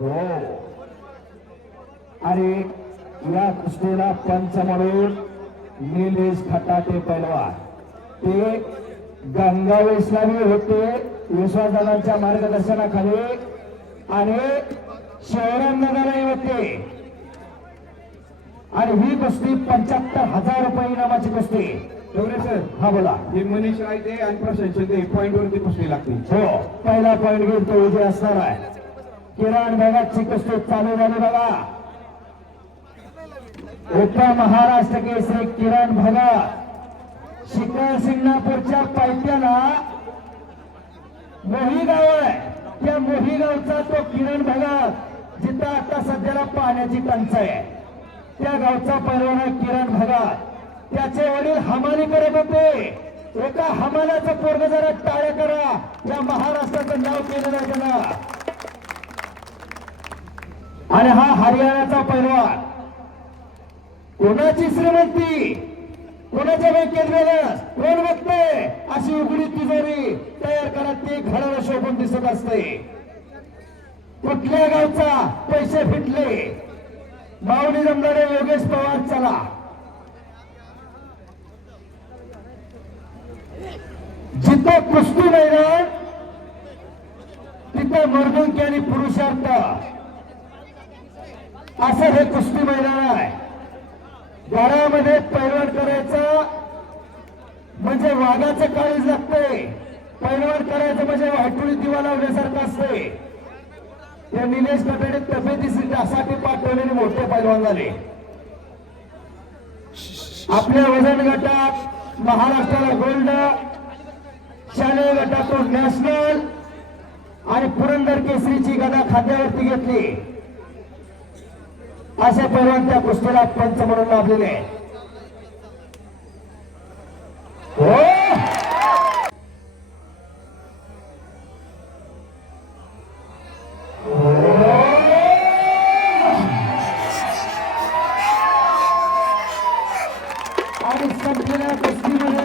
हो. आणि या कुस्तीला पंच म्हणून निलेश खटाटे पैलवान. ते गंगाव इस्लामी होते विश्वासदानाच्या मार्गदर्शनाखाली. आणि शहरांमध्ये होते. आणि ही कुस्ती पंच्याहत्तर हजार रुपये इनामाची कुस्ती. एवढे सर. हा बोला. हे मनीष आहे ते आणि प्रशासन ते पॉईंट वरती कुस्ती लागते. हो. पहिला पॉईंट घेऊन तो विजय असणार आहे. किरण बघा कुस्ती चालू झाली बघा. उप महाराष्ट्र केसरी किरण भगत. शिखर सिंगणापूरच्या पायथ्याला मोही गाव आहे. त्या मोही गावचा तो किरण भगत जिथं आता सध्याला पाण्याची टंचाई आहे. त्या गावचा पैलवान आहे किरण भगत. त्याचे वडील हमाली करत होते. एका हमालाचं पोरग जरा टाळ्या करा. या महाराष्ट्राचं नाव केलेलं आहे त्याला. आणि हा हरियाणाचा पैलवान कोणाची श्रीमंती कोणाच्या बँकेत गेल्यास कोण बघते? अशी उघडी तिजोरी तयार करत ते घराला शोभून दिसत असते. कुठल्या गावचा पैसे फिटले? माऊली जमणारे योगेश पवार चला. जिथं कुस्ती मैदान तिथं मर्दुंकी आणि पुरुषार्थ. असं हे कुस्ती मैदान आहे. घरामध्ये पैलवान करायचं म्हणजे वाघाचं काळीज लागते पैलवान करायचं म्हणजे वाटुळी दिवा लावण्यासारखं असते ते निलेश कटाडे तब्येतीसाठी पाठवलेले मोठे पैलवान झाले. आपल्या वजन गटात महाराष्ट्राला गोल्ड शालेय गटातून नॅशनल आणि पुरंदर केसरीची गदा खात्यावरती घेतली. असे पहिल्या त्या गोष्टीला पंच म्हणून लाभलेले. हो! हो! आणि संपलेल्या गोष्टीमध्ये